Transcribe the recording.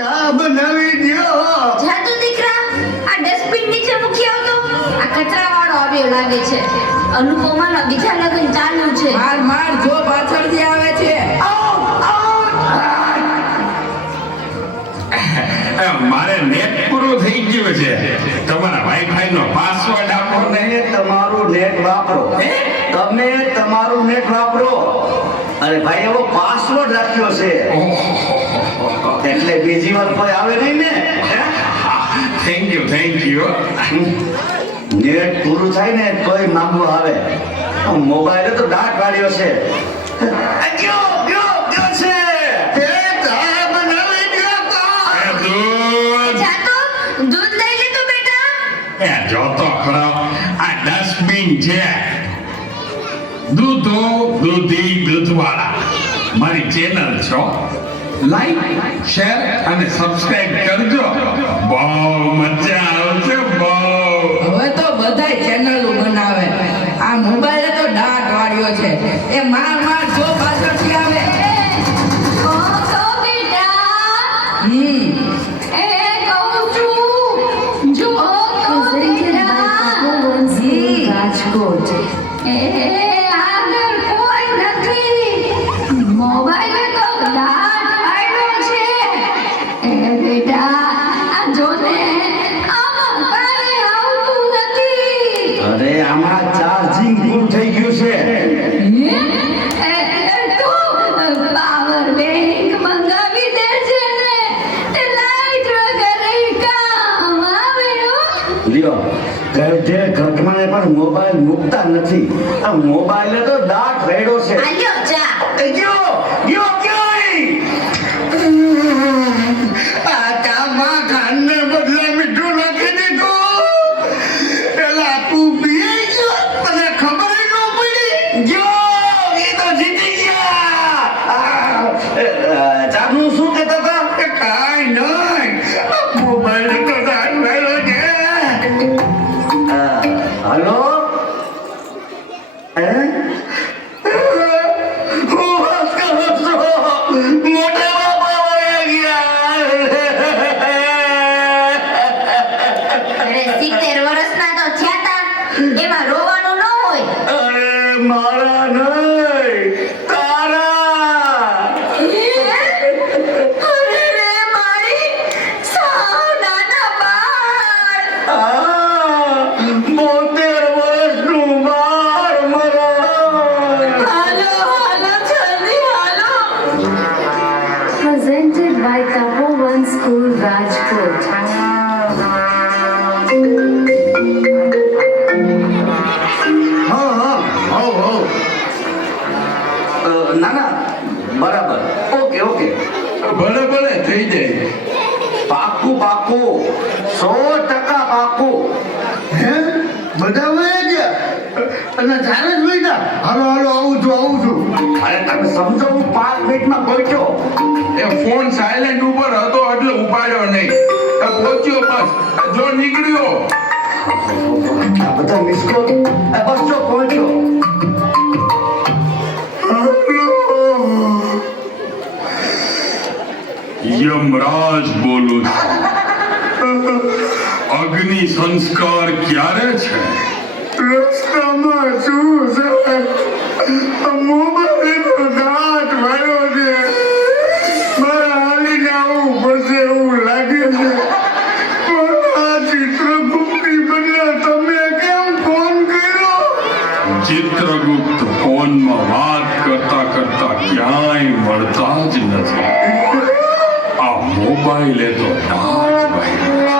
ચા બનાવી દ્યો. જાદુ દીકરા આ ડસ્ટબિન નીચે મૂકી આવતો. આ કચરાવાળો આવ્યો લાગે છે. અનુપમાના બીજા લગ્ન ચાલુ છે. માર માર જો પાછળથી આવે છે. મારે નેટ પૂરું થઈ ગયું છે. તમારા વાઈફાઈ નો પાસવર્ડ આપો ને. તમે તમારું નેટ વાપરો. તમે તમારું નેટ વાપરો. અરે ભાઈ એવો પાસવર્ડ રાખ્યો છે એટલે બીજી વાર કોઈ આવે નહીં ને. Thank you. નેટ પૂરું થાય ને કોઈ માંગવું આવે. મોબાઈલ તો દાટ વાળ્યો છે. ગયો છે. જાદુ દૂધ લઈ લીધું બેટા. જોતો ખરો આ ડસ્ટબિન છે. દૂધવાળા મારી ચેનલ છો. લાઈક શેર અને સબસ્ક્રાઇબ કરજો. બહુ મજા આવશે. બહુ હવે તો બધાય ચેનલો બનાવે. આ મોબાઈલ તો દાટ વાળ્યો છે. એ માર માર જો પાછળથી આવે. ઓ તો બેટા હમ એ કહું છું જો તો બેટા રાજકોટ એ આગળ કોઈ નથી. મોબાઈલ તો દાટ આવ્યો છે. એ બેટા આ જોને આમાં કાંઈ આવતું નથી. અરે આમાં ચાર્જિંગ ફૂલ થઈ ગયું છે. પાવર બેંક મંગાવી દે છે ને તે લાઈટ વગર કામ આવે હો. લ્યો ગઢે ઘટમાને પણ મોબાઈલ મૂકતા નથી. આ મોબાઈલ તો દાટ રેડો છે. આલ્યો ચા. ગયો આ ચામાં ખાંડને બદલે મીઠું નાખી દીધું. પેલા તું પી ગયો તને ખબર ય ન પડી. એ તો જીતી ગયા. ચાનું શું કહેતા હતા કે કાંઈ નહીં મોબાઈલ તો દાટ રેડો છે. હલો અરે 70 વર્ષના તો થયા તા. એમાં રોવાનું ન હોય. મારા નહીં તારા. અરે રે મારી સાવ નાના બાળ. 72 વર્ષનું બાળ મરણ. હાલો જલ્દી હાલો. presented by Tapovan School Rajkot ના ના બરાબર. ઓકે ભલે થઈ જાય. પાકું 100% પાકું. હે બધા વયા ગયા અને ચાલે જ બેટા. હાલો આવું છું. અરે તમે સમજો હું 5 મિનિટમાં પહોંચ્યો. એ ફોન સાયલેન્ટ ઉપર હતો એટલે ઉપાડ્યો નહીં. પહોંચ્યો બસ. જો નીકળ્યો. આ બધા મિસ કોલ બસ જો પહોંચ્યો. યમરાજ બોલું છું. અગ્નિ સંસ્કાર ક્યારે છે? રસ્તામાં શું છે? મોબાઈલનો દાટ વાળ્યો છે. મારે હાલીને આવવું પડશે એવું લાગે છે. પણ આ ચિત્રગુપ્તની બદલે તમે કેમ ફોન કર્યો? ચિત્રગુપ્ત ફોનમાં વાત કરતા ક્યાંય મળતા જ નથી. આ મોબાઈલે તો દાટ વાળ્યો છે.